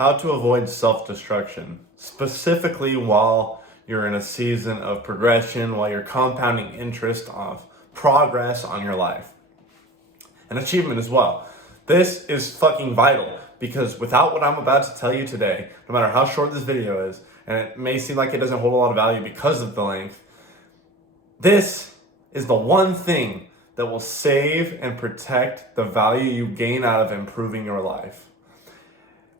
how to avoid self-destruction, specifically while you're in a season of progression, while you're compounding interest of progress on your life and achievement as well. This is fucking vital because without what I'm about to tell you today, no matter how short this video is, and it may seem like it doesn't hold a lot of value because of the length, this is the one thing that will save and protect the value you gain out of improving your life.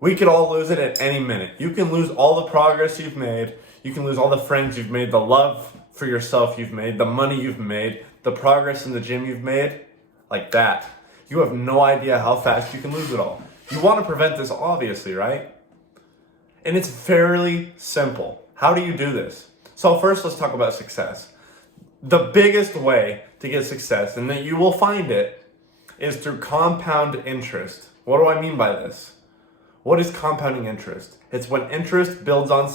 We could all lose it at any minute. You can lose all the progress you've made. You can lose all the friends you've made, the love for yourself you've made, the money you've made, the progress in the gym you've made, like that. You have no idea how fast you can lose it all. You want to prevent this, obviously, right? And it's fairly simple. How do you do this? So first, let's talk about success. The biggest way to get success, and that you will find it, is through compound interest. What do I mean by this? What is compounding interest? It's when interest builds on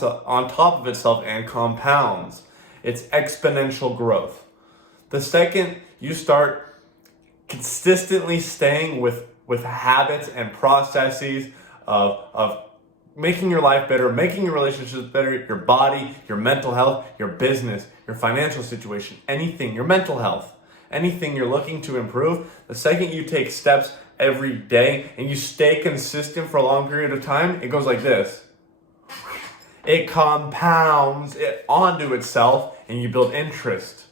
top of itself and compounds. It's exponential growth. The second you start consistently staying with habits and processes of making your life better, making your relationships better, your body, your mental health, your business, your financial situation, anything, your mental health, anything you're looking to improve, the second you take steps every day and you stay consistent for a long period of time, it goes like this. It compounds it onto itself and you build interest.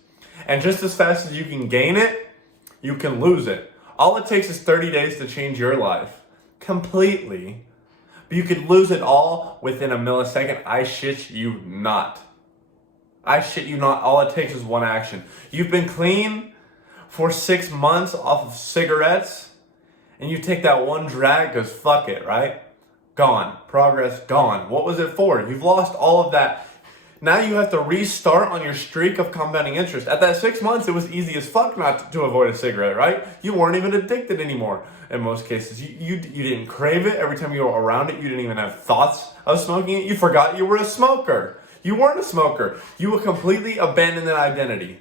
And just as fast as you can gain it, you can lose it. All it takes is 30 days to change your life completely. But you could lose it all within a millisecond. I shit you not. I shit you not. All it takes is one action. You've been clean for 6 months off of cigarettes, and you take that one drag, because fuck it, right? Gone. Progress gone. What was it for? You've lost all of that. Now you have to restart on your streak of compounding interest. At that 6 months, it was easy as fuck not to avoid a cigarette, right? You weren't even addicted anymore in most cases. You didn't crave it. Every time you were around it, you didn't even have thoughts of smoking it. You forgot you were a smoker. You weren't a smoker. You would completely abandon that identity.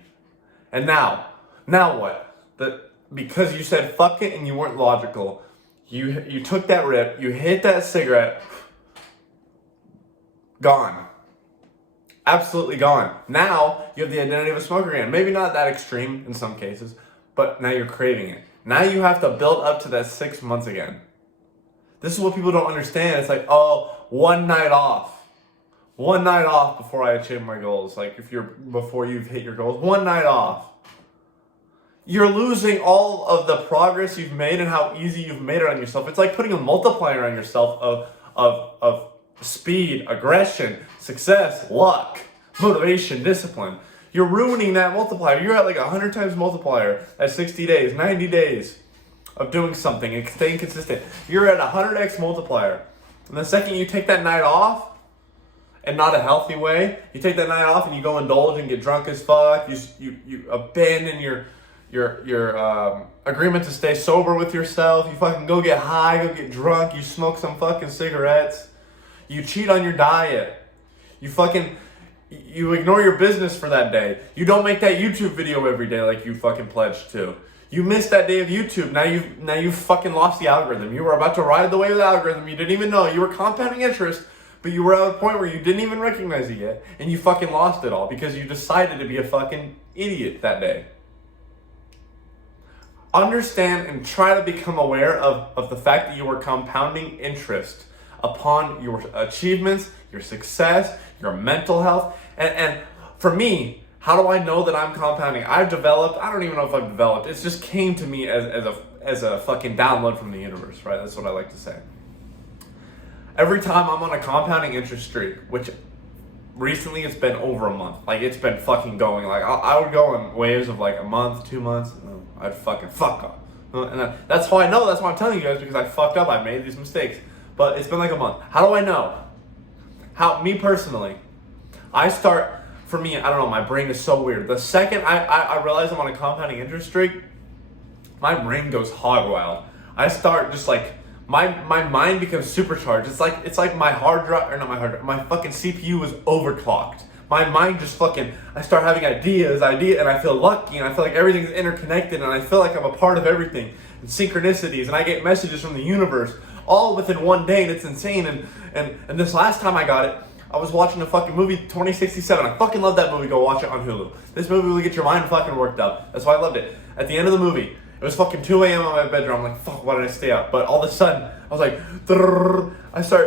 And now what? Because you said fuck it and you weren't logical, you took that rip, you hit that cigarette, gone. Absolutely gone. Now you have the identity of a smoker again. Maybe not that extreme in some cases, but now you're craving it. Now you have to build up to that 6 months again. This is what people don't understand. It's like, oh, one night off. One night off before I achieve my goals. Like before you've hit your goals, one night off. You're losing all of the progress you've made and how easy you've made it on yourself. It's like putting a multiplier on yourself of speed, aggression, success, luck, motivation, discipline. You're ruining that multiplier. You're at like 100 times multiplier at 60 days, 90 days of doing something and staying consistent. You're at 100x multiplier. And the second you take that night off, and not a healthy way, you take that night off and you go indulge and get drunk as fuck. You abandon your agreement to stay sober with yourself. You fucking go get high, go get drunk. You smoke some fucking cigarettes. You cheat on your diet. You ignore your business for that day. You don't make that YouTube video every day like you fucking pledged to. You missed that day of YouTube. Now you've fucking lost the algorithm. You were about to ride the wave of the algorithm. You didn't even know. You were compounding interest, but you were at a point where you didn't even recognize it yet, and you fucking lost it all because you decided to be a fucking idiot that day. Understand and try to become aware of the fact that you are compounding interest upon your achievements, your success, your mental health. And for me, how do I know that I'm compounding? I don't even know if I've developed. It just came to me as a fucking download from the universe, right? That's what I like to say. Every time I'm on a compounding interest streak, which recently it's been over a month. Like it's been fucking going. Like I would go in waves of like a month, 2 months, and I'd fucking fuck up. And that's how I know. That's why I'm telling you guys, because I fucked up. I made these mistakes. But it's been like a month. How do I know? Me personally, for me, I don't know, my brain is so weird. The second I realize I'm on a compounding interest streak, my brain goes hog wild. I start just like, my mind becomes supercharged. It's like my hard drive, or not my hard drive, my fucking CPU is overclocked. My mind just fucking, I start having ideas, and I feel lucky, and I feel like everything's interconnected, and I feel like I'm a part of everything, and synchronicities, and I get messages from the universe all within one day, and it's insane. And this last time I got it, I was watching a fucking movie, 2067. I fucking love that movie. Go watch it on Hulu. This movie will get your mind fucking worked up. That's why I loved it. At the end of the movie, it was fucking 2 a.m. in my bedroom. I'm like, fuck, why did I stay up? But all of a sudden, I was like,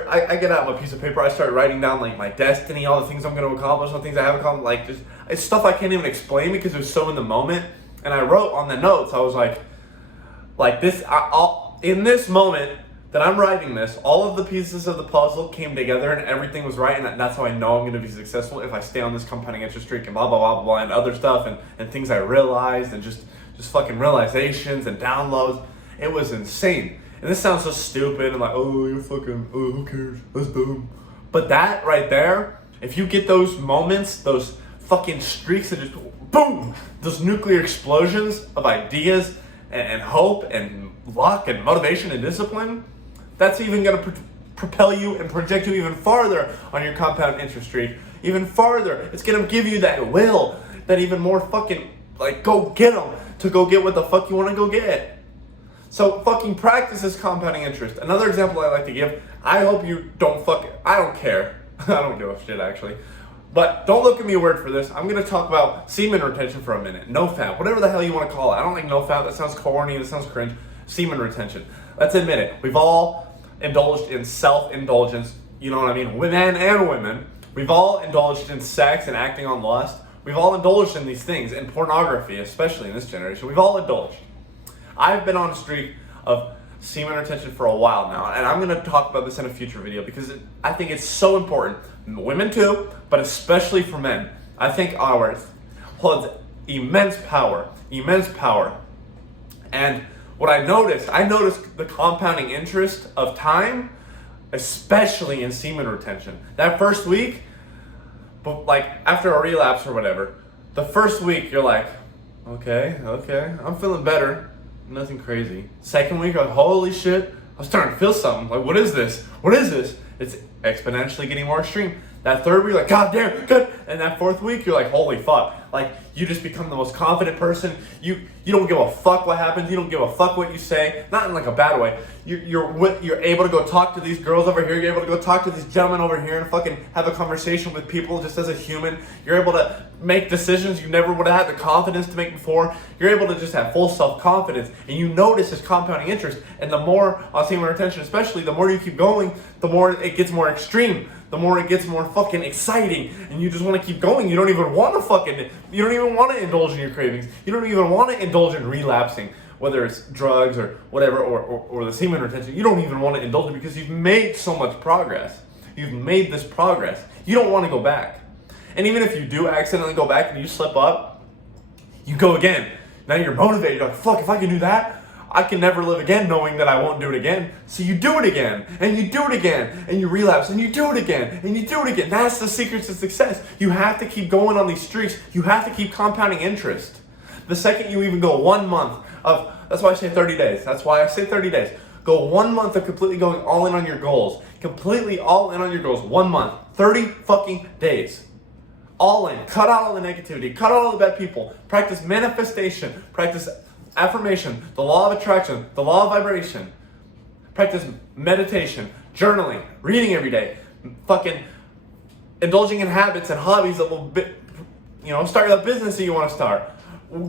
I get out my piece of paper. I start writing down like my destiny, all the things I'm going to accomplish, all the things I haven't accomplished. Like, just, it's stuff I can't even explain because it was so in the moment. And I wrote on the notes, I was like this, in this moment that I'm writing this, all of the pieces of the puzzle came together and everything was right, and that's how I know I'm going to be successful if I stay on this compounding interest streak and blah, blah, blah, blah, and other stuff and things I realized and just fucking realizations and downloads. It was insane. And this sounds so stupid and like, oh, you're fucking, oh, who cares? That's dumb. But that right there, if you get those moments, those fucking streaks that just boom, those nuclear explosions of ideas and hope and luck and motivation and discipline, that's even going to propel you and project you even farther on your compound interest streak. Even farther. It's going to give you that will, that even more fucking, like, go get them to go get what the fuck you want to go get. So fucking practice this compounding interest. Another example I like to give, I hope you don't I don't care. I don't give a shit actually. But don't look at me weird for this. I'm going to talk about semen retention for a minute. No fap. Whatever the hell you want to call it. I don't like no fap. That sounds corny. That sounds cringe. Semen retention. Let's admit it. We've all indulged in self-indulgence. You know what I mean? Men and women. We've all indulged in sex and acting on lust. We've all indulged in these things. And pornography, especially in this generation. We've all indulged. I've been on a streak of semen retention for a while now, and I'm going to talk about this in a future video because I think it's so important. Women too, but especially for men. I think ours holds immense power. And what I noticed the compounding interest of time, especially in semen retention. That first week, but like after a relapse or whatever, the first week you're like, okay, I'm feeling better. Nothing crazy. Second week, like, holy shit, I'm starting to feel something. Like, what is this? It's exponentially getting more extreme. That third week, like, god damn, good. And that fourth week, you're like, holy fuck. Like, you just become the most confident person. You don't give a fuck what happens. You don't give a fuck what you say. Not in like a bad way. You're able to go talk to these girls over here. You're able to go talk to these gentlemen over here and fucking have a conversation with people just as a human. You're able to make decisions you never would have had the confidence to make before. You're able to just have full self-confidence. And you notice this compounding interest. And the more on semen retention especially, the more you keep going, the more it gets more extreme. The more it gets more fucking exciting, and you just want to keep going. You don't even want to indulge in your cravings. You don't even want to indulge in relapsing, whether it's drugs or whatever, or the semen retention. You don't even want to indulge it because you've made so much progress. You've made this progress. You don't want to go back. And even if you do accidentally go back and you slip up, you go again. Now you're motivated. You're like, fuck, if I can do that, I can never live again knowing that I won't do it again. So you do it again, and you do it again, and you relapse, and you do it again, and you do it again. That's the secret to success. You have to keep going on these streaks. You have to keep compounding interest. The second you even go 1 month of, that's why I say 30 days. That's why I say 30 days. Go 1 month of completely going all in on your goals. Completely all in on your goals. 1 month. 30 fucking days. All in. Cut out all the negativity. Cut out all the bad people. Practice manifestation. Practice affirmation, the law of attraction, the law of vibration. Practice meditation, journaling, reading every day, fucking indulging in habits and hobbies that will, start that business that you want to start.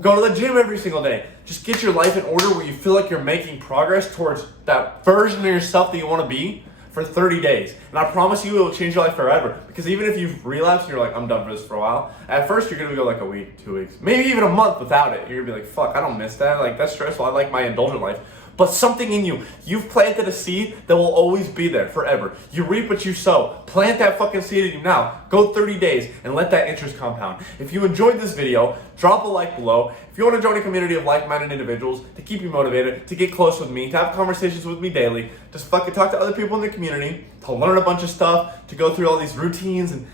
Go to the gym every single day. Just get your life in order where you feel like you're making progress towards that version of yourself that you want to be for 30 days. And I promise you it will change your life forever. Because even if you've relapsed and you're like, I'm done for this for a while, at first you're going to go like a week, 2 weeks, maybe even a month without it. You're going to be like, fuck, I don't miss that. Like, that's stressful. I like my indulgent life. But something in you've planted a seed that will always be there forever. You reap what you sow. Plant that fucking seed in you now. Go 30 days and let that interest compound. If you enjoyed this video, drop a like below. If you want to join a community of like-minded individuals to keep you motivated, to get close with me, to have conversations with me daily, just fucking talk to other people in the community, to learn a bunch of stuff, to go through all these routines, and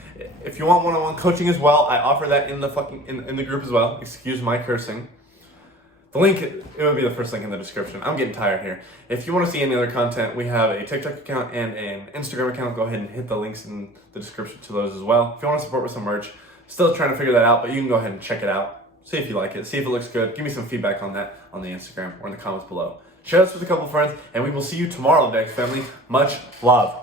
if you want one-on-one coaching as well, I offer that in the group as well. Excuse my cursing. The link, it would be the first link in the description. I'm getting tired here. If you want to see any other content, we have a TikTok account and an Instagram account. Go ahead and hit the links in the description to those as well. If you want to support with some merch, still trying to figure that out, but you can go ahead and check it out. See if you like it. See if it looks good. Give me some feedback on that on the Instagram or in the comments below. Share this with a couple friends, and we will see you tomorrow, Vex family. Much love.